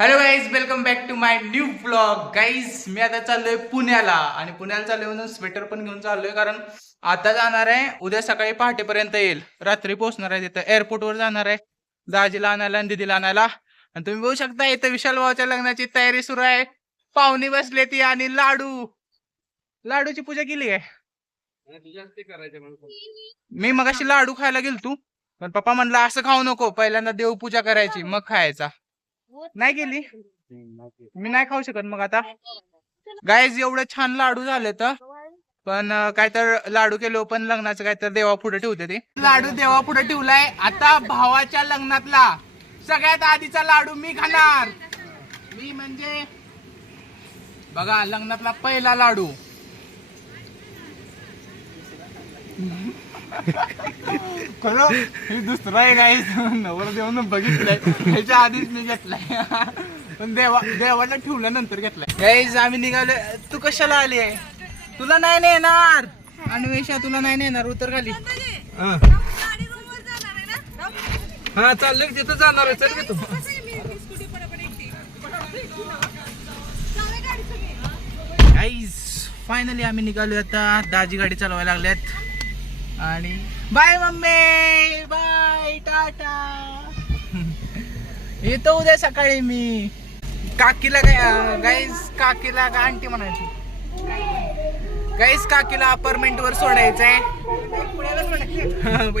Hello guys welcome back to my new blog guys मी आता चाललोय पुण्याला. आणि पुण्याला चाललोय म्हणून स्वेटर पण घेऊन चाललोय कारण आता जाणार आहे. उद्या सकाळी पहाटेपर्यंत येईल. रात्री पोहोचणार आहे तिथं. एअरपोर्टवर जाणार आहे. दाजीला आणायला आणि दिदीला आणायला. आणि तुम्ही बघू शकता इथं विशाल भावाच्या लग्नाची तयारी सुरू आहे. पाहुणी बसले ती आणि लाडू. लाडूची पूजा केली आहे मी मग अशी लाडू खायला गेल तू पण पप्पा म्हणला असं खाऊ नको. पहिल्यांदा देवपूजा करायची. मग खायचा. नाही गेली? मी नाही खाऊ शकत मग आता. गायज एवढं छान लाडू झाले तर. पण काय तर लाडू केलो पण लग्नाचं काय तर देवा पुढे ठेवते ते. लाडू देवा पुढे ठेवलाय. आता भावाच्या लग्नातला सगळ्यात आधीचा लाडू मी खाणार. मी म्हणजे बघा लग्नातला पहिला लाडू. खरं हे दुसरं आहे काय नवर देऊन बघितलंय. ह्याच्या आधीच मी घेतलाय. पण देवा देवाला ठेवल्यानंतर घेतलाय. गाईज आम्ही निघालो तू कशाला आली आहे? तुला नाही नेणार. अन्वेषा तुला नाही नेणार. उतर खाली. हा. चाललंय की तिथं जाणार आहे. चल की तू गाईज फायनली आम्ही निघालो आता. दाजी गाडी चालवायला लागल्यात. आणि बाय मम्मी बाय टाटा. येतो उद्या सकाळी मी. काकीला गाईज काकीला का आंटी म्हणायची? गाईज काकीला अपार्टमेंट वर सोडायचंय.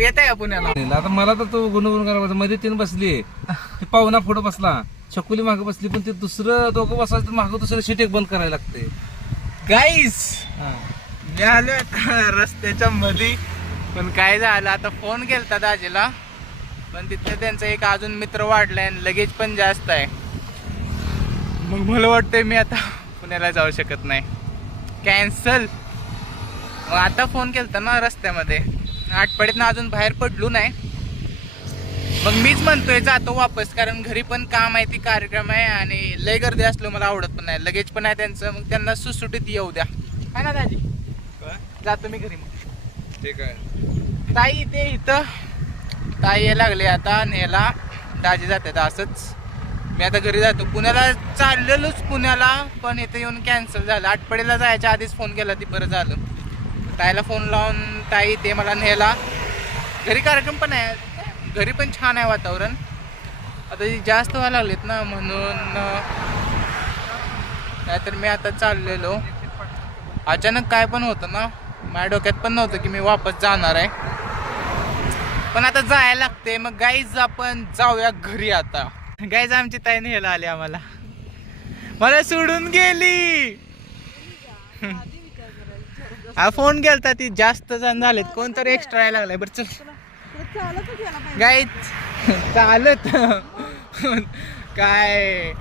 येत आहे पुण्याला? आता मला तर तो गुणगुण पाहिजे. मध्ये तीन बसली. पाहुणा पुढे बसला. चकुली मागे बसली पण ते दुसरं दोघं बसायचं तर मागं दुसरं सीट एक बंद करायला लागते गाईज मी आलो आता रस्त्याच्या मध्ये पण काय झालं आता फोन केलता दाजीला. पण तिथे त्यांचा एक अजून मित्र वाढलाय आणि लगेच पण जास्त आहे. मग मला वाटतंय मी आता पुण्याला जाऊ शकत नाही. कॅन्सल मग आता फोन केलता ना रस्त्यामध्ये. आठवड्यातनं अजून बाहेर पडलो नाही. मग मीच म्हणतोय जातो वापस कारण घरी पण काम आहे ती कार्यक्रम आहे आणि लय गर्दी असलो मला आवडत पण नाही. लगेच पण आहे त्यांचं मग त्यांना सुटसुटीत येऊ द्या. है ना दाजी? जातो मी घरी मग. ठीक आहे ताई ते इथं ताई यायला लागले आता नेला दाजी जातात असंच. मी आता घरी जातो. पुण्याला चाललेलोच पुण्याला पण इथं येऊन कॅन्सल झालं. आठपडेला जायच्या आधीच फोन केला ती बरं झालं. ताईला फोन लावून ताई ते मला नेला घरी कार्यक्रम पण आहे. घरी पण छान आहे वातावरण. आता जास्त व्हायला लागलेत ना म्हणून नाहीतर मी आता चाललेलो. अचानक काय पण होतं ना. माझ्या डोक्यात पण नव्हतं की मी वापस जाणार आहे. पण आता जायला लागते मग गाईज आपण जाऊया घरी आता. गाईज आमची ताई न्यायला आली आम्हाला. मला सोडून गेली. हा फोन केलता ती. जास्त जण झालेत. कोणतरी एक्स्ट्रा यायला लागलाय. बरं चल. गाईज चालत. काय?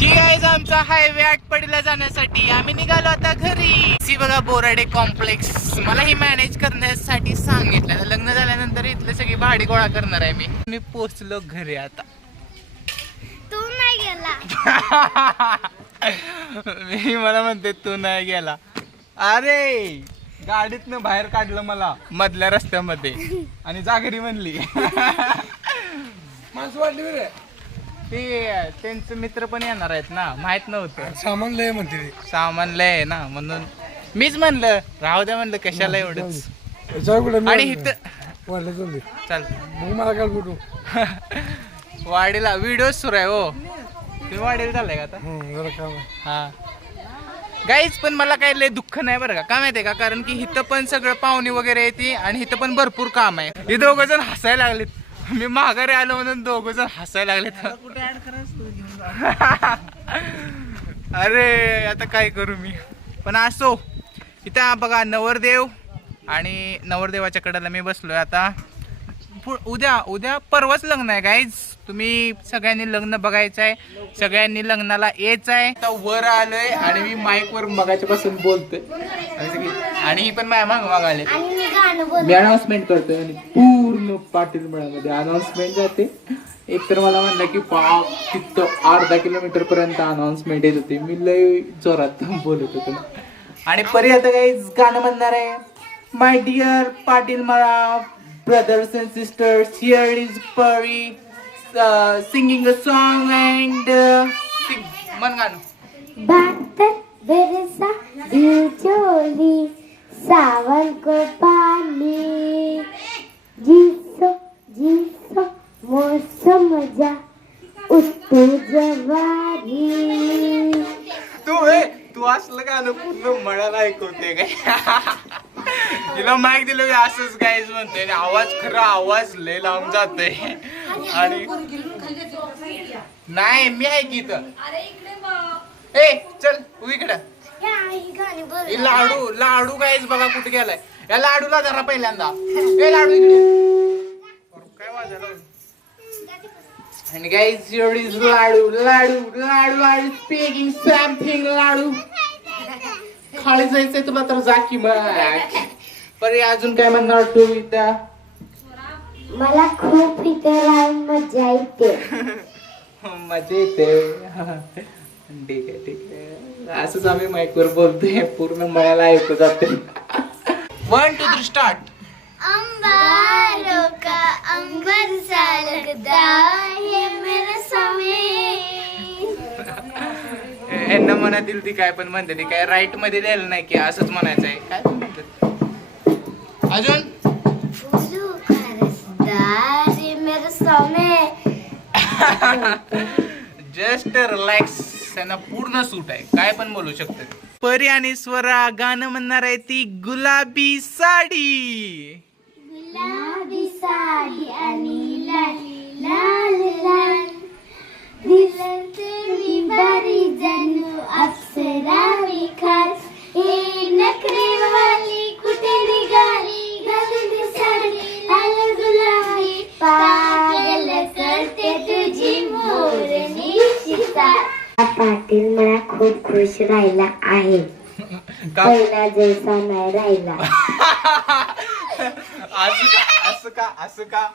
ही गाईज आमचा हायवे आटपाडीला जाण्यासाठी. आम्ही निघालो आता घरी. सी बघा बोराडे कॉम्प्लेक्स मला ही मॅनेज करण्यासाठी सांगितलं. लग्न झाल्यानंतर इथले सगळी भाडी गोळा करणार आहे मी. मी पोचलो घरी आता. तू नाही गेला. मी मला म्हणते तू नाही गेला. अरे! गाडीतनं बाहेर काढलं मला मधल्या रस्त्यामध्ये. आणि जागरी म्हणली. माणसं बरे. ते त्यांचे मित्र पण येणार आहेत ना माहीत नव्हतं. सामान लय म्हणते ते. सामान लय आहे ना म्हणून मीच म्हणलं राहू द्या म्हणलं कशाला एवढंच. याच्यावर कुठं मी आणि. इथं चालले चाल. मग मला काय कुठू? वाडीला व्हिडिओ सुरू आहे हो. तुम्ही वाडीला चाललाय का आता? जरा काम आहे. हा. गाईच पण मला काही लय दुःख नाही बरं का. काय माहितीये का? कारण की इथं पण सगळं पाहुणे वगैरे येते आणि इथं पण भरपूर काम आहे. हे दोघ जण हसायला लागलेत. मी माघारी आलो म्हणून दोघ जण हसायला लागलेत. अरे आता काय करू मी? पण असो इथं बघा नवरदेव आणि नवरदेवाच्या कडेला मी बसलोय आता. पु- उद्या उद्या परवाच लग्न आहे गाईज तुम्ही सगळ्यांनी लग्न बघायचं आहे सगळ्यांनी लग्नाला यायचं आहे आता वर आलोय आणि मी माईक वर मगाच्या पासून बोलतोय. आणि ही पण माझ्या माग मागाले आणि मी गाणं बोल मी अनाउन्समेंट करतोय आणि पूर्ण पाटील मेळामध्ये अनाउन्समेंट जाते. एक तर मला म्हणलं की पाव तिथं अर्धा किलोमीटर पर्यंत अनाउन्समेंट येत होती. मी लय जोरात बोलत होतो. आणि परी आता काही गाणं म्हणणार आहे. माय डिअर पाटील मला brothers and sisters here is Pari singing a song and मन गाणं. बात बरसा बिचोली सावन को पानी जिसो जिसो मौसम जा उत्तू जवारी। तू हे तू असलं गाणं पूर्ण मळाला ऐकवते काय? तिला माईक दिलं मी असंच गायच म्हणते. आणि आवाज खरा आवाज लय लावून जाते आणि नाही मी ऐक इथं. ए चल. हे लाडू लाडू गायच बघा कुठे गेलाय. या लाडूला जरा पहिल्यांदा. ए लाडू इकडे. काय वाजायला आणि गाईज एवढी लाडू लाडू लाडू आय स्पीकिंग समथिंग लाडू. खाली जायचंय तुला तर जा की मग. परी अजून काय म्हणणार तू इथं मला खूप इथे राहून मजा येते. मजा येते. ठीक आहे ठीक आहे. असंच आम्ही माईकवर बोलतोय. पूर्ण मळ्याला ऐकू जाते वन टू थ्री स्टार्ट अंबारों का अंबर सा लगता है मेरे सामने यांना मनातील ती काय पण म्हणते ती काय राईटमध्ये लिहिलं नाही की असंच म्हणायचं आहे. काय म्हणतात अजून? है जस्ट रिलॅक्स त्यांना पूर्ण सूट आहे. काय पण बोलू शकतात परी आणि स्वरा गाणं म्हणणार आहे ती गुलाबी साडी. गुलाबी साडी आणि लाली लाल पाटील मला खूप खुश राहिला आहे. पहिला जैसा नाही राहिला. असं का असं का असं का?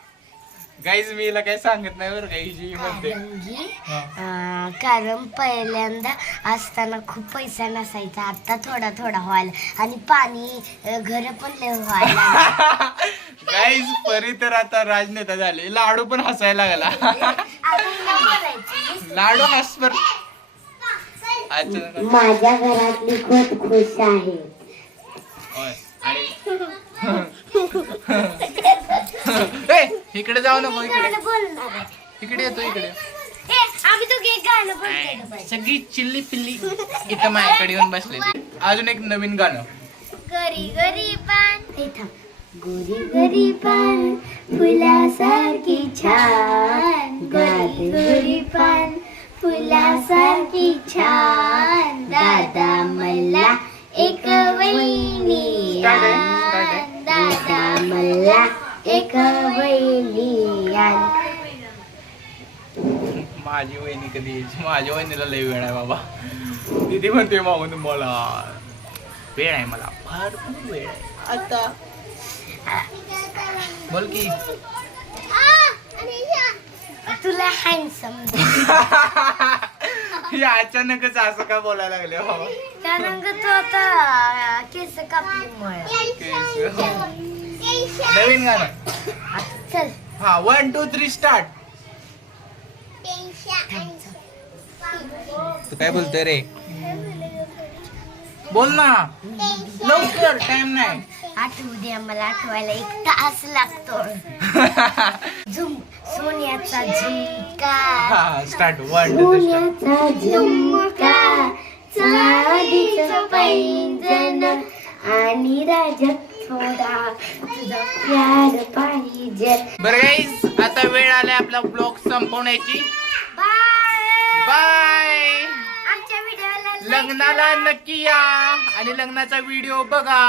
गाईज मी हिला काही सांगत नाही बरं काही जी म्हणते. अं, कारण पहिल्यांदा असताना खूप पैसा नसायचा आता थोडा थोडा व्हायला. आणि पाणी अं, घर पण लय व्हायला गाईज परी तर आता राजनेता झाले. लाडू पण हसायला लागला. लाडू हस माझ्या घरातली खूप खुश आहे. इकडे जाऊ नको इकडे. इकडे येतो इकडे आम्ही तो एक गाणं बोलतो सगळी चिल्ली पिल्ली इथं माझ्याकडे येऊन बसले अजून एक नवीन गाणं. गरी गरी पान थांब. गोरी गरी पान फुलासारखी छान. गोरी गरी पान फुलासारखी छान. दादा मला एक वहिनी. दादा मला एक वहिनी. माझी वहिनी कधी यायची? माझ्या वहिनीला लय वेळ आहे बाबा. दिदी म्हणते मागून मला वेळ आहे मला. भरपूर वेळ आहे. आता. बोल की. तुला हँडसम हे अचानकच असं का बोलायला लागले बाबा कारण का तू आता केस कापल्यामुळे केस. नवीन गाणं. चल. हा वन टू थ्री स्टार्ट तू काय बोलतोय रे? बोल ना. लवकर टाइम नाही. आठवू द्या मला आठवायला एक तास लागतो. झुम. सोन्याचा झुमका. हा start one two three start सोन्याचा झुमका. चांदीचं पैंजण आणि राजा थोडा. तुझा प्यार पाहिजे. बरं गाईज आता वेळ आलाय आपला ब्लॉग संपवण्याची. बाय बाय आमच्या व्हिडिओला लग्नाला नक्की या. आणि लग्नाचा व्हिडिओ बघा.